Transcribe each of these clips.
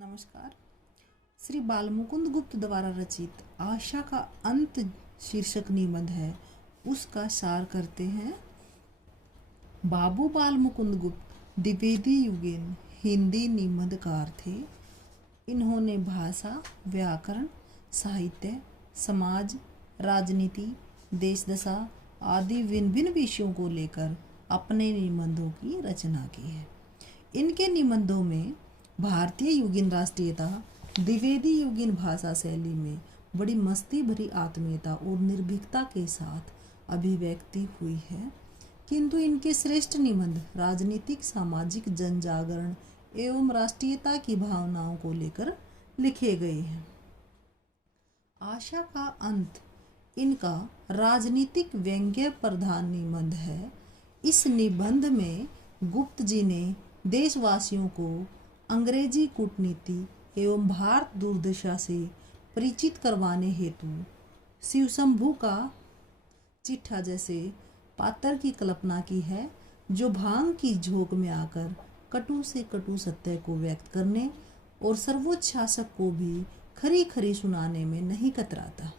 नमस्कार। श्री बालमुकुंद गुप्त द्वारा रचित आशा का अंत शीर्षक निबंध है, उसका सार करते हैं। बाबू बालमुकुंद गुप्त द्विवेदी युगीन हिंदी निबंधकार थे। इन्होंने भाषा, व्याकरण, साहित्य, समाज, राजनीति, देश दशा आदि भिन्न भिन्न विषयों को लेकर अपने निबंधों की रचना की है। इनके निबंधों में भारतीय युगीन राष्ट्रीयता, द्विवेदी युगीन भाषा शैली में बड़ी मस्ती भरी आत्मीयता और निर्भीकता के साथ अभिव्यक्ति हुई है। किंतु इनके श्रेष्ठ निबंध राजनीतिक, सामाजिक, जनजागरण एवं राष्ट्रीयता की भावनाओं को लेकर लिखे गए हैं। आशा का अंत इनका राजनीतिक व्यंग्य प्रधान निबंध है। इस निबंध में गुप्त जी ने देशवासियों को अंग्रेजी कूटनीति एवं भारत दुर्दशा से परिचित करवाने हेतु शिवशंभू का चिट्ठा जैसे पात्र की कल्पना की है, जो भांग की झोंक में आकर कटु से कटु सत्य को व्यक्त करने और सर्वोच्च शासक को भी खरी खरी सुनाने में नहीं कतराता।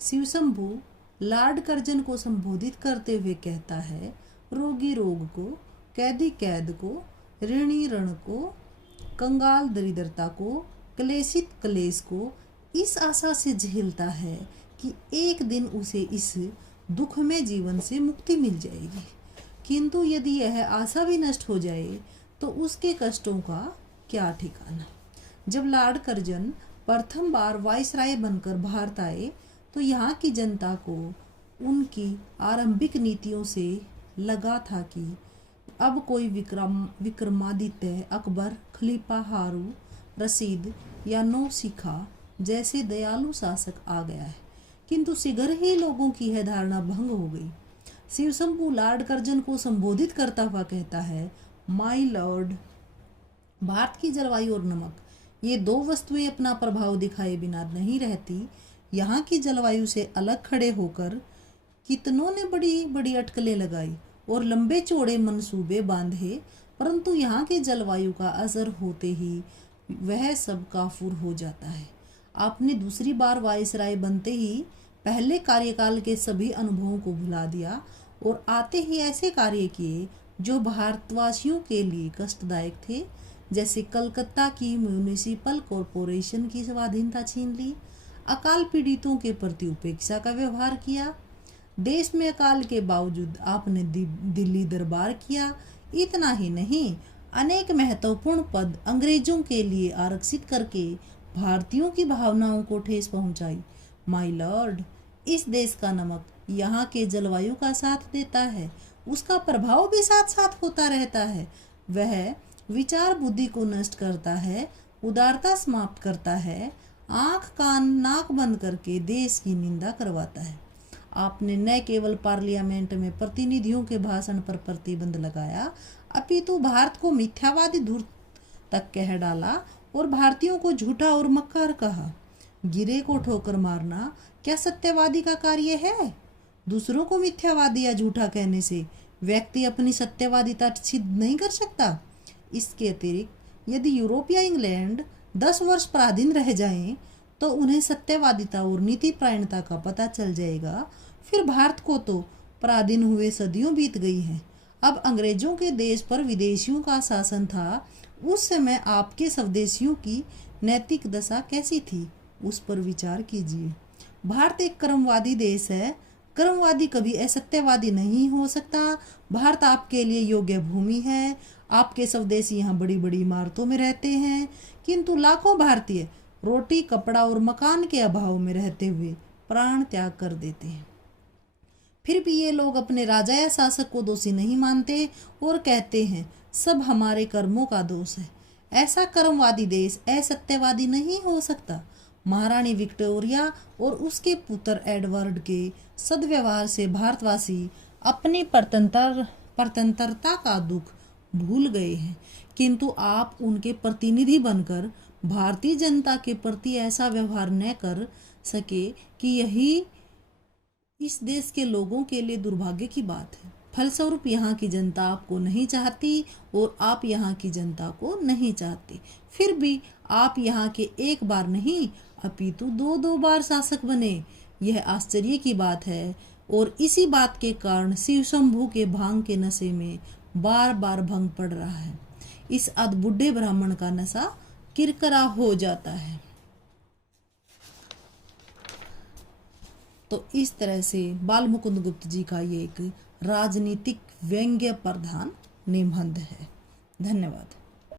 शिवशंभू लॉर्ड कर्जन को संबोधित करते हुए कहता है, रोगी रोग को, कैदी कैद को, ऋणी ऋण को, कंगाल दरिद्रता को, क्लेशित क्लेश को इस आशा से झेलता है कि एक दिन उसे इस दुख में जीवन से मुक्ति मिल जाएगी। किंतु यदि यह आशा भी नष्ट हो जाए तो उसके कष्टों का क्या ठिकाना। जब लॉर्ड कर्जन प्रथम बार वाइसराय बनकर भारत आए तो यहाँ की जनता को उनकी आरंभिक नीतियों से लगा था कि अब कोई विक्रमादित्य, अकबर, खलीफा हारू रशीद या नौसिखा जैसे दयालु शासक आ गया है। किंतु शीघ्र ही लोगों की यह धारणा भंग हो गई। शिवशंभू लॉर्ड कर्जन को संबोधित करता हुआ कहता है, माय लॉर्ड, भारत की जलवायु और नमक ये दो वस्तुएं अपना प्रभाव दिखाए बिना नहीं रहती। यहाँ की जलवायु से अलग खड़े होकर कितनों ने बड़ी बड़ी अटकलें लगाई और लंबे चौड़े मंसूबे बांधे, परंतु यहाँ के जलवायु का असर होते ही वह सब काफूर हो जाता है। आपने दूसरी बार वाइसराय बनते ही पहले कार्यकाल के सभी अनुभवों को भुला दिया और आते ही ऐसे कार्य किए जो भारतवासियों के लिए कष्टदायक थे, जैसे कलकत्ता की म्यूनिसिपल कॉरपोरेशन की स्वाधीनता छीन ली, अकाल पीड़ितों के प्रति उपेक्षा का व्यवहार किया, देश में अकाल के बावजूद आपने दिल्ली दरबार किया। इतना ही नहीं, अनेक महत्वपूर्ण पद अंग्रेजों के लिए आरक्षित करके भारतीयों की भावनाओं को ठेस पहुंचाई। माय लॉर्ड, इस देश का नमक यहाँ के जलवायु का साथ देता है, उसका प्रभाव भी साथ साथ होता रहता है। वह विचार बुद्धि को नष्ट करता है, उदारता समाप्त करता है, आंख कान नाक बंद करके देश की निंदा करवाता है। आपने न केवल पार्लियामेंट में प्रतिनिधियों के भाषण पर प्रतिबंध लगाया, अपितु भारत को मिथ्यावादी धूर्त तक कह डाला और भारतीयों को झूठा और मक्कार कहा। गिरे को ठोकर मारना क्या सत्यवादी का कार्य है? दूसरों को मिथ्यावादी या झूठा कहने से व्यक्ति अपनी सत्यवादिता सिद्ध नहीं कर सकता। इसके अतिरिक्त यदि यूरोप या इंग्लैंड 10 वर्ष पराधीन रह जाएं, तो उन्हें सत्यवादिता और नीति परायणता का पता चल जाएगा। फिर भारत को तो पराधीन हुए सदियों बीत गई हैं। अब अंग्रेजों के देश पर विदेशियों का शासन था। उस समय आपके स्वदेशियों की नैतिक दशा कैसी थी, उस पर विचार कीजिए। भारत एक कर्मवादी देश है। कर्मवादी कभी असत्यवादी नहीं हो सकता। भारत आपके लिए योग्य भूमि है। आपके स्वदेशी यहाँ बड़ी बड़ी इमारतों में रहते हैं, किंतु लाखों भारतीय रोटी, कपड़ा और मकान के अभाव में रहते हुए प्राण त्याग कर देते हैं। फिर भी ये लोग अपने राजा या शासक को दोषी नहीं मानते और कहते हैं सब हमारे कर्मों का दोष है। ऐसा कर्मवादी देश असत्यवादी नहीं हो सकता। महारानी विक्टोरिया और उसके पुत्र एडवर्ड के सद्व्यवहार से भारतवासी अपनी स्वतंत्रता का दुख भूल गए हैं, किंतु आप उनके प्रतिनिधि बनकर भारतीय जनता के प्रति ऐसा व्यवहार न कर सके कि यही इस देश के लोगों के लिए दुर्भाग्य की बात है। फलस्वरूप यहाँ की जनता आपको नहीं चाहती और आप यहाँ की जनता को नहीं चाहते। फिर भी आप यहाँ के एक बार नहीं अपितु दो दो बार शासक बने। यह आश्चर्य की बात है और इसी बात के कारण शिव शंभू के भांग के नशे में बार बार भंग पड़ रहा है। इस अधबुढ़े ब्राह्मण का नशा किरकिरा हो जाता है। तो इस तरह से बाल मुकुंद गुप्त जी का ये एक राजनीतिक व्यंग्य प्रधान निबंध है। धन्यवाद।